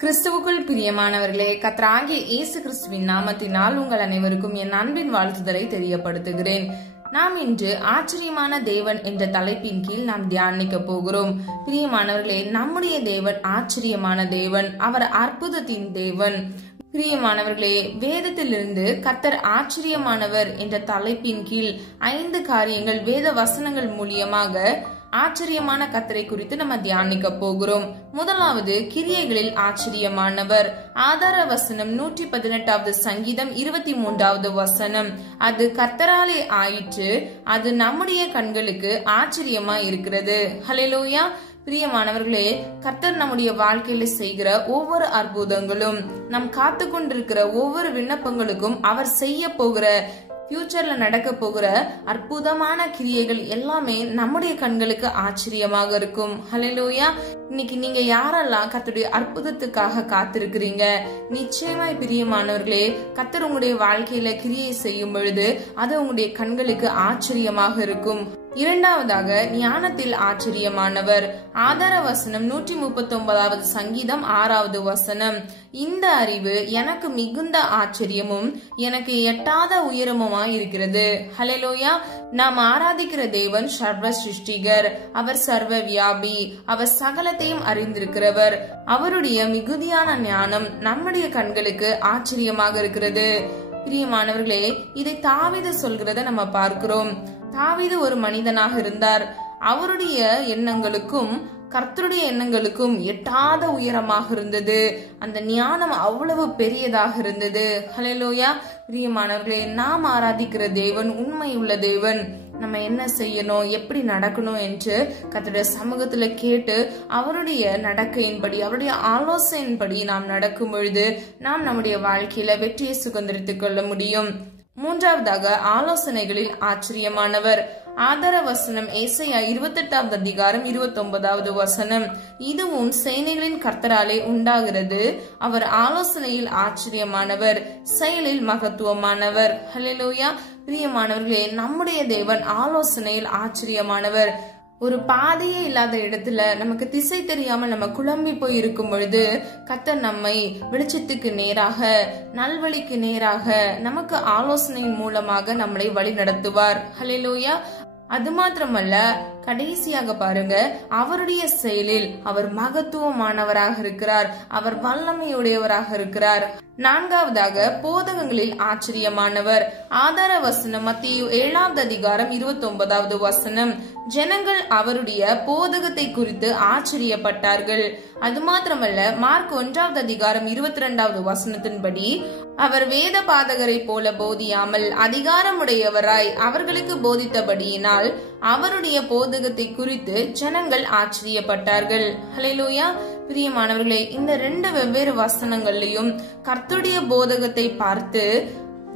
கிறிஸ்துவுக்குள் பிரியமானவர்களே, கர்த்தராகிய இயேசு கிறிஸ்துவின் நாமத்தினால் உங்கள் அனைவருக்கும் என் அன்பின் வாழ்த்துதலை தெரியப்படுத்துகிறேன். நாம் இன்று ஆச்சரியமான தேவன் என்ற தலைப்பின் கீழ் நாம் தியானிக்க போகிறோம். பிரியமானவர்களே, நம்முடைய தேவன் ஆச்சரியமான தேவன், அவர் அற்புதத்தின் தேவன். பிரியமானவர்களே, வேதத்திலிருந்து கர்த்தர் ஆச்சரியமானவர் என்ற தலைப்பின் கீழ் 5 காரியங்கள் வேத வசனங்கள் மூலியமாக ஆச்சரியமான கர்த்தரை குறித்து நம்ம தியானிக்க போகிறோம். முதலாவது, கிரியைகளில் ஆச்சரியமானவர். ஆதார வசனம் 118வது சங்கீதம் 23வது வசனம். அது கர்த்தராலே ஆயிற்று, அது நம்முடைய கண்களுக்கு ஆச்சரியமா இருக்கிறது. ஹல்லேலூயா. பிரியமானவர்களே, கர்த்தர் நம்முடைய வாழ்க்கையில செய்கிற ஒவ்வொரு அற்புதங்களும், நம் காத்து கொண்டிருக்கிற ஒவ்வொரு விண்ணப்பங்களுக்கும் அவர் செய்ய போகிற ஃபியூச்சர்ல நடக்க போகிற அற்புதமான கிரியைகள் எல்லாமே நம்முடைய கண்களுக்கு ஆச்சரியமாக இருக்கும். ஹல்லேலூயா. இன்னைக்கு நீங்க யாரெல்லாம் கர்த்தருடைய அற்புதத்துக்காக காத்திருக்கிறீங்க? நிச்சயமாய் பிரியமானவர்களே, கர்த்தர் உங்களுடைய வாழ்க்கையில கிரியை செய்யும் பொழுது அது உங்களுடைய கண்களுக்கு ஆச்சரியமாக இருக்கும். இரண்டாவதாக, ஞானத்தில் ஆச்சரியமானவர். ஆதார வசனம் 139வது சங்கீதம் 6வது வசனம். இந்த அறிவு எனக்கு மிகுந்த ஆச்சரியமும் எனக்கு எட்டாத உயரமுமாய் இருக்கிறது. ஹல்லேலூயா. நாம் ஆராதிக்கிற தேவன் சர்வ சிருஷ்டிகர், அவர் சர்வ வியாபி, அவர் சகலத்தையும் அறிந்திருக்கிறவர். அவருடைய மிகுதியான ஞானம் நம்முடைய கண்களுக்கு ஆச்சரியமாக இருக்கிறது. பிரியமானவர்களே, இதை தாவீது சொல்கிறத நம்ம பார்க்கிறோம். தாவீது ஒரு மனிதனாக இருந்தார். அவருடைய எண்ணங்களுக்கும் கர்த்தருடைய எண்ணங்களுக்கும் எட்டாத உயரமாக இருந்தது. அந்த ஞானம் அவ்வளவு பெரியதாக இருந்தது. ஹல்லேலூயா. பிரியமானவர்களே, நாம் ஆராதிக்கிற தேவன் உண்மை உள்ள தேவன். நம்ம என்ன செய்யணும், எப்படி நடக்கணும் என்று கர்த்தருடைய சமூகத்துல கேட்டு அவருடைய நடக்கையின்படி, அவருடைய ஆலோசனையின்படி நாம் நடக்கும் பொழுது நாம் நம்முடைய வாழ்க்கையில வெற்றியை சுதந்திரித்துக் கொள்ள முடியும். மூன்றாவதாக, ஆலோசனைகளில் ஆச்சரியமானவர். ஆதார வசனம் ஏசாயா 28வது அதிகாரம் 29வது வசனம். இதுவும் சேனைகளின் கர்த்தராலே உண்டாகிறது, அவர் ஆலோசனையில் ஆச்சரியமானவர், செயலில் மகத்துவமானவர். ஹல்லேலூயா. பிரியமானவர்களே, நம்முடைய தேவன் ஆலோசனையில் ஆச்சரியமானவர். ஒரு பாதையே இல்லாத இடத்துல நமக்கு திசை தெரியாமல் நம்ம குழம்பி போய் இருக்கும் பொழுது கர்த்தர் நம்மை வெளிச்சத்துக்கு நேராக, நல்வழிக்கு நேராக நமக்கு ஆலோசனையின் மூலமாக நம்மளை வழி நடத்துவார். ஹல்லேலூயா. அது மாத்திரமல்ல, கடைசியாக பாருங்க, அவருடைய செயலில் அவர் மகத்துவமானவராக இருக்கிறார், அவர் வல்லமையுடையவராக இருக்கிறார். நான்காவதாக, போதகங்களில் ஆச்சரியமானவர். ஆதார வசனம் மத்தேயு 7வது அதிகாரம் 29வது வசனம். ஜனங்கள் அவருடைய போதகத்தை குறித்து ஆச்சரியப்பட்டார்கள். அது மாத்திரமல்ல, மார்க் 1வது அதிகாரம் 22வது வசனத்தின்படி, அவர் வேத பாதகரை போல போதியாமல் அதிகாரமுடையவராய் அவர்களுக்கு போதித்தபடியினால் அவருடைய போதகத்தை குறித்து ஜனங்கள் ஆச்சரியப்பட்டார்கள். ஹல்லேலூயா. பிரியமானவர்களே, இந்த 2 வெவ்வேறு வசனங்கள்லயும் கர்த்தருடைய போதகத்தை பார்த்து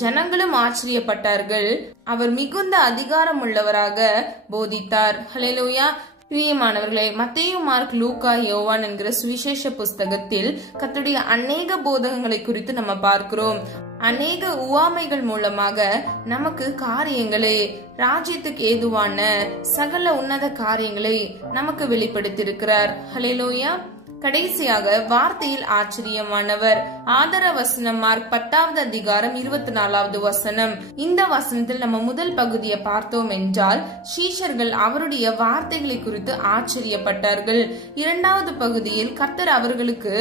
ஜனங்களும் ஆச்சரியப்பட்டார்கள். அவர் மிகுந்த அதிகாரம் உள்ளவராக போதித்தார். ஹல்லேலூயா. பிரியமானவர்களே, மத்தேயு, மார்க், லூக்கா, யோவான் என்கிற சுவிசேஷ புஸ்தகத்தில் கர்த்தருடைய அநேக போதகங்களை குறித்து நம்ம பார்க்கிறோம். அநேக உவமைகள் மூலமாக நமக்கு காரியங்களை, ராஜ்யத்துக்கு ஏதுவான சகல உன்னத காரியங்களை நமக்கு வெளிப்படுத்தியிருக்கிறார். ஹல்லேலூயா. கடைசியாக, வார்த்தையில் ஆச்சரியமானவர். ஆதார வசனம் மார்க் 10வது அதிகாரம் 24வது வசனம். இந்த வசனத்தில் நம்ம முதல் பகுதியை பார்த்தோம் என்றால், சீஷர்கள் அவருடைய வார்த்தைகளை குறித்து ஆச்சரியப்பட்டார்கள். இரண்டாவது பகுதியில் கர்த்தர் அவர்களுக்கு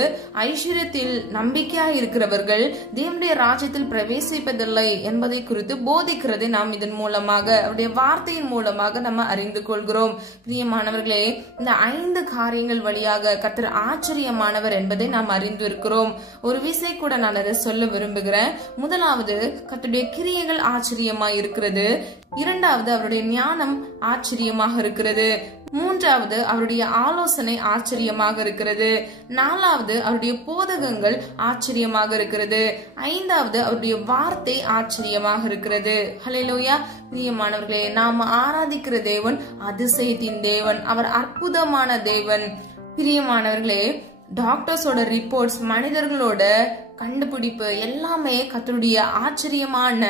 ஐஸ்வர்யத்தில் நம்பிக்கையா இருக்கிறவர்கள் தேவனுடைய ராஜ்யத்தில் பிரவேசிப்பதில்லை என்பதை குறித்து போதிக்கிறதை நாம் இதன் மூலமாக, அவருடைய வார்த்தையின் மூலமாக நம்ம அறிந்து கொள்கிறோம். பிரியமானவர்களே, இந்த 5 காரியங்கள் வழியாக கர்த்தர் ஆச்சரியமானவர் என்பதை நாம் அறிந்து இருக்கிறோம். ஒரு விசை கூட நான் அதை சொல்ல விரும்புகிறேன். முதலாவது, கர்த்தருடைய கிரியைகள் ஆச்சரியமாக இருக்கிறது. இரண்டாவது, அவருடைய ஞானம் ஆச்சரியமாக இருக்கிறது. மூன்றாவது, அவருடைய ஆலோசனை ஆச்சரியமாக இருக்கிறது. நாலாவது, அவருடைய போதகங்கள் ஆச்சரியமாக இருக்கிறது. ஐந்தாவது, அவருடைய வார்த்தை ஆச்சரியமாக இருக்கிறது. ஹல்லேலூயா. பிரியமானவர்களே, நாம் ஆராதிக்கிற தேவன் அதிசயத்தின் தேவன், அவர் அற்புதமான தேவன். பிரியமானவர்களே, டாக்டர்ஸோட ரிப்போர்ட்ஸ், மனிதர்களோட கண்டுபிடிப்பு எல்லாமே கர்த்தருடைய ஆச்சரியமான,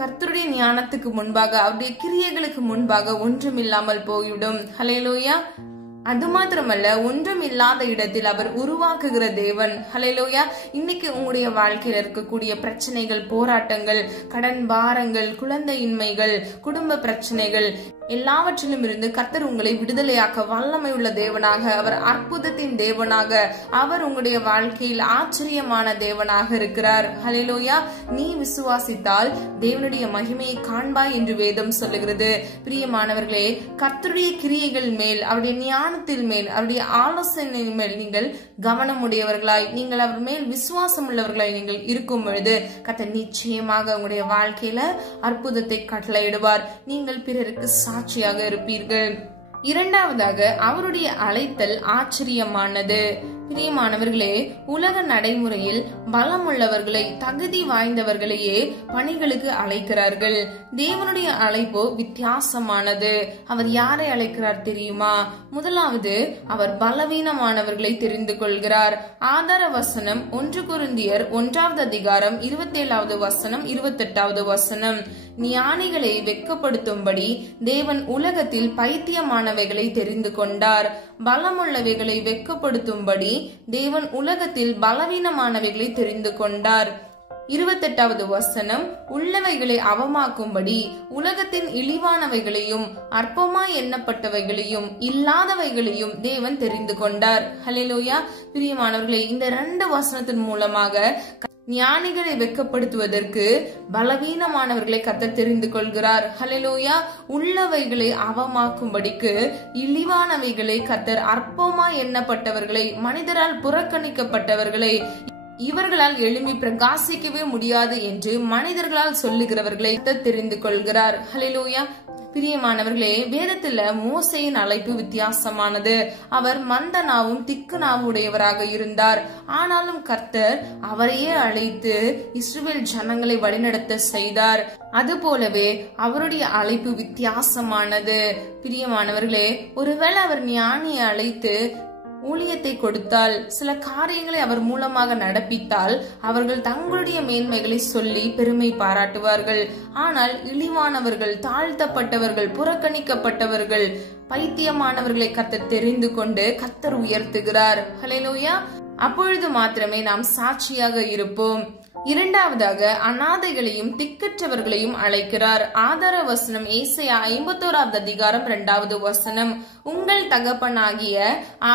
கர்த்தருடைய ஞானத்துக்கு முன்பாக, அவருடைய கிரியைகளுக்கு முன்பாக ஒன்றுமில்லாமல் போய்விடும். ஹல்லேலூயா. அது மாத்திரமல்ல, ஒன்றும் இல்லாத இடத்தில் அவர் உருவாக்குகிற தேவன். ஹல்லேலூயா. இன்னைக்கு உங்களுடைய வாழ்க்கையில இருக்கக்கூடிய பிரச்சனைகள், போராட்டங்கள், கடன் பாரங்கள், குழந்தையின்மைகள், குடும்ப பிரச்சனைகள் எல்லாவற்றிலும் இருந்து கர்த்தர் உங்களை விடுதலையாக்க வல்லமை உள்ள தேவனாக, அவர் அற்புதத்தின் தேவனாக, அவர் உங்களுடைய வாழ்க்கையில் ஆச்சரியமான தேவனாக இருக்கிறார். ஹல்லேலூயா. நீ விசுவாசித்தால் தேவனுடைய மகிமையை காண்பாய் என்று வேதம் சொல்லுகிறது. பிரியமானவர்களே, கர்த்தருடைய கிரியைகள் மேல், அவருடைய ஞானத்தின் மேல், அவருடைய ஆலோசனை மேல் நீங்கள் கவனமுடையவர்களாய், நீங்கள் அவர் மேல் விசுவாசம் உள்ளவர்களாய் நீங்கள் இருக்கும் பொழுது கர்த்தர் நிச்சயமாக உங்களுடைய வாழ்க்கையில அற்புதத்தை கட்டளையிடுவார். நீங்கள் பிறருக்கு சாட்சியாக இருப்பீர்கள். இரண்டாவதாக, அவருடைய அழைத்தல் ஆச்சரியமானது. பிரியமானவர்களே, உலக நடைமுறையில் பலமுள்ளவர்களை, தகுதி வாய்ந்தவர்களையே பணிகளுக்கு அழைக்கிறார்கள். தேவனுடைய அழைப்போ வித்தியாசமானது. அவர் யாரை அழைக்கிறார் தெரியுமா? முதலாவது, அவர் பலவீனமானவர்களை தெரிந்து கொள்கிறார். ஆதார வசனம் 1 கொரிந்தியர் 1வது அதிகாரம் 27வது வசனம் 28வது வசனம். ஞானிகளை வெட்கப்படுத்தும்படி தேவன் உலகத்தில் பைத்தியமானவைகளை தெரிந்து கொண்டார். பலமுள்ளவைகளை வெட்கப்படுத்தும்படி தேவன் உலகத்தில் பலவீனமானவைகளை தெரிந்து கொண்டார். 28வது வசனம், உள்ளவைகளை அவமாக்கும்படி உலகத்தின் இழிவானவைகளையும் அற்பமாய் எண்ணப்பட்டவைகளையும் இல்லாதவைகளையும் தேவன் தெரிந்து கொண்டார். ஹல்லேலூயா. பிரியமானவர்களே, இந்த 2 வசனத்தின் மூலமாக ஞானிகளை வெட்கப்படுத்துவதற்கு பலவீனமானவர்களை கர்த்தர் தெரிந்து கொள்கிறார். ஹல்லேலூயா. உள்ளவைகளை அவமாக்கும்படிக்கு இழிவானவைகளை கர்த்தர், அற்பமாய் எண்ணப்பட்டவர்களை, மனிதரால் புறக்கணிக்கப்பட்டவர்களை, இவர்களால் எழும்பி பிரகாசிக்கவே முடியாது என்று மனிதர்களால் சொல்லுகிறவர்களை தெரிந்து கொள்கிறார். ஹல்லேலூயா. பிரியமானவர்களே, வேதத்துல மோசேயின் அழைப்பு வித்தியாசமானது. அவர் மந்தனாவும் திக்குநாவும் உடையவராக இருந்தார். ஆனாலும் கர்த்தர் அவரையே அழைத்து இஸ்ரவேல் ஜனங்களை வழிநடத்த செய்தார். அதுபோலவே அவருடைய அழைப்பு வித்தியாசமானது. பிரியமானவர்களே, ஒருவேளை அவர் ஞானியை அழைத்து ஊழியத்தை கொடுத்தால், சில காரியங்களை அவர் மூலமாக நடப்பித்தால், அவர்கள் தங்களுடைய மேன்மைகளை சொல்லி பெருமை பாராட்டுவார்கள். ஆனால் இழிவானவர்கள், தாழ்த்தப்பட்டவர்கள், புறக்கணிக்கப்பட்டவர்கள், பைத்தியமானவர்களை கர்த்தர் தெரிந்து கொண்டு கர்த்தர் உயர்த்துகிறார். ஹல்லேலூயா. அப்பொழுது மாத்திரமே நாம் சாட்சியாக இருப்போம். இரண்டாவதாக, அநாதைகளையும் திக்கற்றவர்களையும் அழைக்கிறார். ஆதார வசனம் ஏசாயா 51வது அதிகாரம் 2வது வசனம். உங்கள் தகப்பனாகிய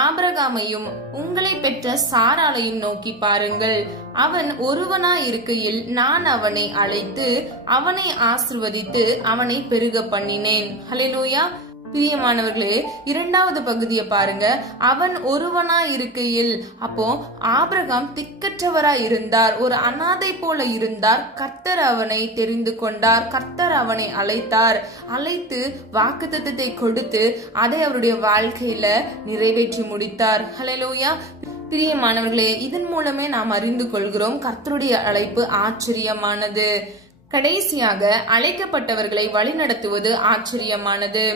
ஆபிரகாமையும் உங்களை பெற்ற சாராளையும் நோக்கி பாருங்கள். அவன் ஒருவனாய் இருக்கையில் நான் அவனை அழைத்து அவனை ஆசீர்வதித்து அவனை பெருக பண்ணினேன். ஹல்லேலூயா. பிரியமானவர்களே, 2வது பகுதியை பாருங்க. அவன் ஒருவனாய் இருக்கையில், அப்போ ஆபிரகாம் திக்கற்றவராய் இருந்தார், ஒரு அநாதை போல இருந்தார். கர்த்தர் அவனை தெரிந்து கொண்டார், கர்த்தர் அவனை அழைத்தார். அழைத்து வாக்குத்தத்தத்தை கொடுத்து அதை அவருடைய வாழ்க்கையில நிறைவேற்றி முடித்தார். ஹல்லேலூயா. பிரியமானவர்களே, இதன் மூலமே நாம் அறிந்து கொள்கிறோம் கர்த்தருடைய அழைப்பு ஆச்சரியமானது. கடைசியாக, அழைக்கப்பட்டவர்களை வழிநடத்துவது ஆச்சரியமானது.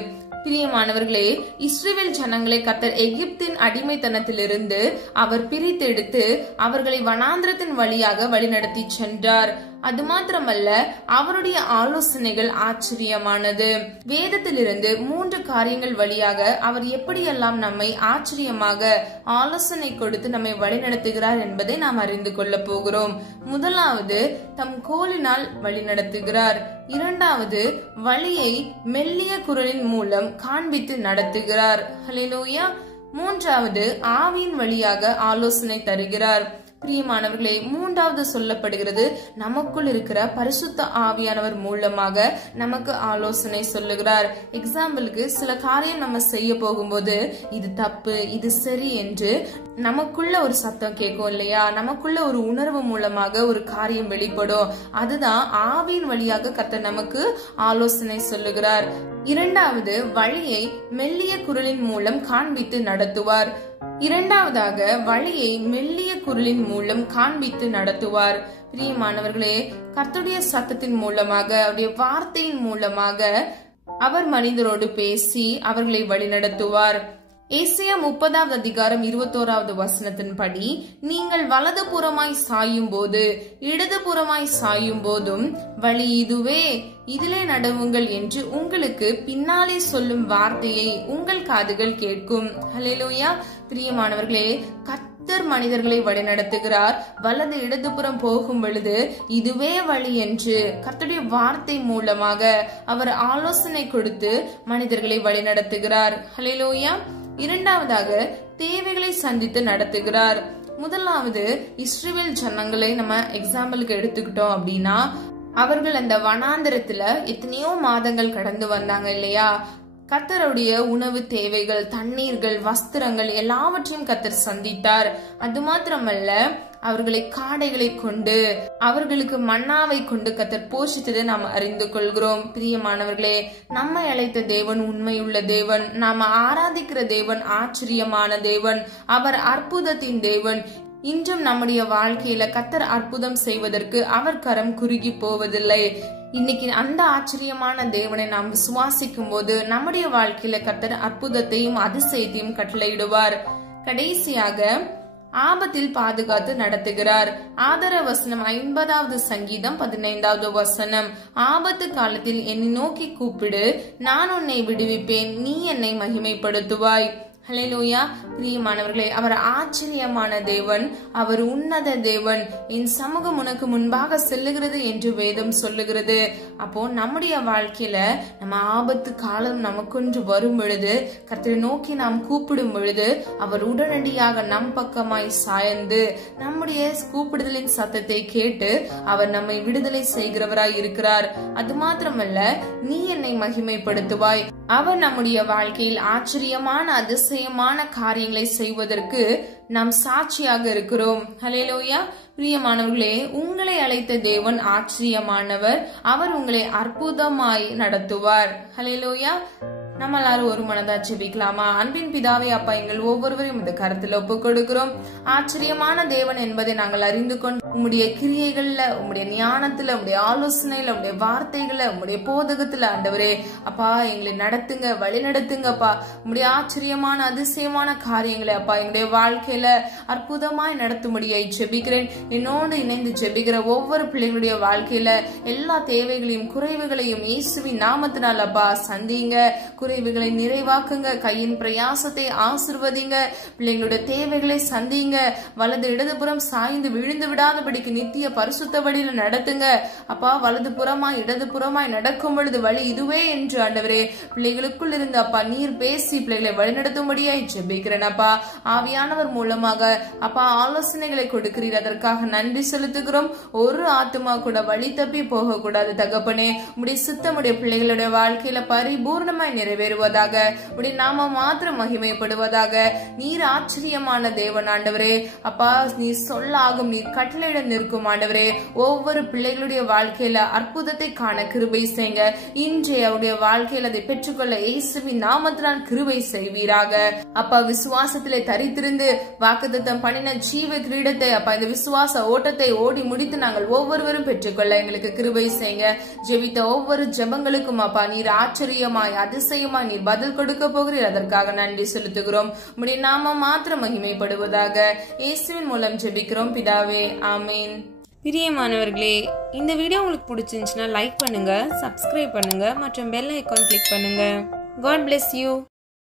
பிரியமானவர்களே, இஸ்ரவேல் ஜனங்களை கர்த்தர் எகிப்தின் அடிமைத்தனத்திலிருந்து அவர் பிரித்தெடுத்து அவர்களை வனாந்திரத்தின் வழியாக வழிநடத்தி சென்றார். அது மாத்திரமல்ல, அவருடைய ஆலோசனைகள் ஆச்சரியமானது. வேதத்திலிருந்து 3 காரியங்கள் வழியாக அவர் எப்படியெல்லாம் நம்மை ஆச்சரியமாக ஆலோசனை கொடுத்து நம்மை வழிநடத்துகிறார் என்பதை நாம் அறிந்து கொள்ள போகிறோம். முதலாவது, தம் கோலினால் வழிநடத்துகிறார். இரண்டாவது, வழியை மெல்லிய குரலின் மூலம் காண்பித்து நடத்துகிறார். ஹல்லேலூயா. மூன்றாவது, ஆவியின் வழியாக ஆலோசனை தருகிறார். பிரியமானவர்களே, மூன்றாவது சொல்லப்படுகிறது, நமக்குள் இருக்கிற பரிசுத்த ஆவியானவர் மூலமாக நமக்கு ஆலோசனை சொல்லுகிறார். எக்ஸாம்பிளுக்கு, சில காரியம் நம்ம செய்ய போகும்போது இது தப்பு, இது சரி என்று நமக்குள்ள ஒரு சத்தம் கேட்கும் இல்லையா? நமக்குள்ள ஒரு உணர்வு மூலமாக ஒரு காரியம் வெளிப்படும். அதுதான் ஆவியின் வழியாக கர்த்தர் நமக்கு ஆலோசனை சொல்லுகிறார். இரண்டாவது, வழியை மெல்லிய குரலின் மூலம் காண்பித்து நடத்துவார். இரண்டாவதாக, வழியை மெல்லிய குரலின் மூலம் காண்பித்து நடத்துவார். பிரியமானவர்களே, கர்த்தருடைய சத்தத்தின் மூலமாக, அவருடைய வார்த்தையின் மூலமாக அவர் மனிதரோடு பேசி அவர்களை வழிநடத்துவார். ஏசாயா 30வது அதிகாரம் 21வது வசனத்தின்படி, நீங்கள் வலது புறமாய் சாயும் போது இடது புறமாய் சாயும் போதும் வழி இதுவே, இதிலே நடவுங்கள் என்று உங்களுக்கு பின்னாலே சொல்லும் வார்த்தையை உங்கள் காதுகள் கேட்கும். ஹல்லேலூயா. பிரியமானவர்களே, கர்த்தர் மனிதர்களை வழிநடத்துகிறார். வலது இடதுபுறம் போகும் பொழுது இதுவே வழி என்று கர்த்தருடைய வார்த்தை மூலமாக அவர் ஆலோசனை கொடுத்து மனிதர்களை வழிநடத்துகிறார். ஹல்லேலூயா. இரண்டாவதாக, தேவைகளை சந்தித்து நடத்துகிறார். முதலாவது, இஸ்ரவேல் ஜனங்களை நம்ம எக்ஸாம்பிளுக்கு எடுத்துக்கிட்டோம் அப்படின்னா, அவர்கள் அந்த வனாந்திரத்துல எத்தனையோ மாதங்கள் கடந்து வந்தாங்க இல்லையா? கர்த்தருடைய உணவு தேவைகள், தண்ணீர்கள், வஸ்திரங்கள் எல்லாவற்றையும் கர்த்தர் சந்தித்தார். அது மாத்திரமல்ல, அவர்களை காடைகளை கொண்டு அவர்களுக்கு மன்னாவை கொண்டு கர்த்தர் போஷித்ததை நாம் அறிந்து கொள்கிறோம். பிரியமானவர்களே, நம்மை அழைத்த தேவன் உண்மையுள்ள தேவன். நாம ஆராதிக்கிற தேவன் ஆச்சரியமான தேவன். அவர் அற்புதத்தின் தேவன். இன்றும் நம்முடைய வாழ்க்கையில கர்த்தர் அற்புதம் செய்வதற்கு அவர் கரம் குறுகி போவதில்லை. இன்னைக்கு அந்த ஆச்சரியமான தேவனை நாம் விசுவாசிக்கும் போது நம்முடைய வாழ்க்கையில கர்த்தர் அற்புதத்தையும் அதிசயத்தையும் கட்டளையிடுவார். கடைசியாக, ஆபத்தில் பாதுகாத்து நடத்துகிறார். ஆதார வசனம் 50வது சங்கீதம் 15வது வசனம், ஆபத்து காலத்தில் என்னை நோக்கி கூப்பிடு, நான் உன்னை விடுவிப்பேன், நீ என்னை மகிமைப்படுத்துவாய். ஹல்லேலூயா. பிரியமானவர்களே, அவர் ஆச்சரியமான தேவன். அவர் உன்னத தேவன். என் சமூகம் உனக்கு முன்பாக செல்லுகிறது என்று வேதம் சொல்லுகிறது. அப்போ நம்முடைய வாழ்க்கையில நம்ம ஆபத்து காலம் நமக்கொன்று வரும் பொழுது, கர்த்தரை நோக்கி நாம் கூப்பிடும் பொழுது, அவர் உடனடியாக நம் பக்கமாய் சாய்ந்து நம்முடைய கூப்பிடுதலின் சத்தத்தை கேட்டு அவர் நம்மை விடுதலை செய்கிறவராய் இருக்கிறார். அது மாத்திரமல்ல, நீ என்னை மகிமைப்படுத்துவாய். அவர் நம்முடைய வாழ்க்கையில் ஆச்சரியமான அதிசயமான காரியங்களை செய்வதற்கு நாம் சாட்சியாக இருக்கிறோம். ஹல்லேலூயா. பிரியமானவர்களே, உங்களை அழைத்த தேவன் ஆச்சரியமானவர். அவர் உங்களை அற்புதமாய் நடத்துவார். ஹல்லேலூயா. நம்ம எல்லாரும் ஒரு மனதா ஜெபிக்கலாமா? அன்பின் பிதாவே, அப்பா, எங்கள் ஒவ்வொருவரையும் இந்த கருத்துல ஒப்பு கொடுக்கிறோம். ஆச்சரியமான தேவன் என்பதை நாங்கள் அறிந்து கொண்டு உம்முடைய கிரியைகள்ல, உம்முடைய ஞானத்துல, உம்முடைய ஆலோசனையில, உம்முடைய வார்த்தைகள்ல, உம்முடைய போதகத்துல ஆண்டவரே அப்பா எங்களை நடத்துங்க, வழி நடத்துங்கப்பா. உம்முடைய ஆச்சரியமான அதிசயமான காரியங்களை அப்பா எங்களுடைய வாழ்க்கையில அற்புதமாய் நடத்தும்படியாய் ஜெபிக்கிறேன். என்னோடு இணைந்து ஜெபிக்கிற ஒவ்வொரு பிள்ளைகளுடைய வாழ்க்கையில எல்லா தேவைகளையும் குறைவுகளையும் இயேசுவின் நாமத்தினால் அப்பா சந்திங்க. குறைவுகளை நிறைவாக்குங்க. கையின் பிரயாசத்தை ஆசிர்வதிங்க. பிள்ளைங்களுடைய தேவைகளை சந்திங்க. வலது இடதுபுறம் சாய்ந்து விழுந்து விடாதபடிக்கு நித்திய பரிசுத்த வழியில நடத்துங்க. அப்பா, வலது புறமாய் இடது புறமாய் நடக்கும் பொழுது வழி இதுவே என்று ஆண்டவரே பிள்ளைகளுக்குள் இருந்து அப்பா நீர் பேசி பிள்ளைகளை வழிநடத்தும்படியாய் ஜெபிக்கிறேன். அப்பா, ஆவியானவர் மூலமாக அப்பா ஆலோசனைகளை கொடுக்கிறீர். அதற்காக நன்றி செலுத்துகிறோம். ஒரு ஆத்துமா கூட வழி தப்பி போக கூடாது தகப்பனே. உடைய சித்தமுடைய பிள்ளைகளுடைய வாழ்க்கையில பரிபூர்ணமாய் நிறைவேறுவதாக. உடைய நாம மாத்திரம் மகிமைப்படுவதாக. நீர் ஆச்சரியமான தேவன் ஆண்டவரே. அப்பா, நீர் சொல்லாகும், நீர் கட்டளையிட நிற்கும் ஆண்டவரே. ஒவ்வொரு பிள்ளைகளுடைய வாழ்க்கையில அற்புதத்தை காண கிருபை செய்யுங்க. இன்றைய அவருடைய வாழ்க்கையில் அதை பெற்றுக்கொள்ள இயேசுவின் நாமத்தினால் கிருபை செய்வீராக. அப்பா, விசுவாசத்திலே தரித்திருந்து வாக்குத்தத்தம் பண்ணின ஜீவ கிரீடத்தை அப்பா இந்த விசுவாச ஓட்டத்தை ஓடி முடித்து நாங்கள் ஒவ்வொருவரும் பெற்றுக்கொள்ள எங்களுக்கு கிருபை செய்யுங்க. ஜெபித்த ஒவ்வொரு ஜெபங்களுக்கும் அப்பா நீர் ஆச்சரியமாய் அதிசயமாய் நீர் பதில் கொடுக்க போகிறீர். அதற்காக நன்றி செலுத்துகிறோம். உம்முடைய நாமம் மாத்திரம் மகிமைப்படுவதாக. இயேசுவின் மூலம் ஜெபிக்கிறோம் பிதாவே, ஆமீன். பிரியமானவர்களே, இந்த வீடியோ உங்களுக்கு பிடிச்சிருந்துச்சுன்னா லைக் பண்ணுங்க, சப்ஸ்கிரைப் பண்ணுங்க மற்றும் பெல் ஐகான் கிளிக் பண்ணுங்க. God bless you.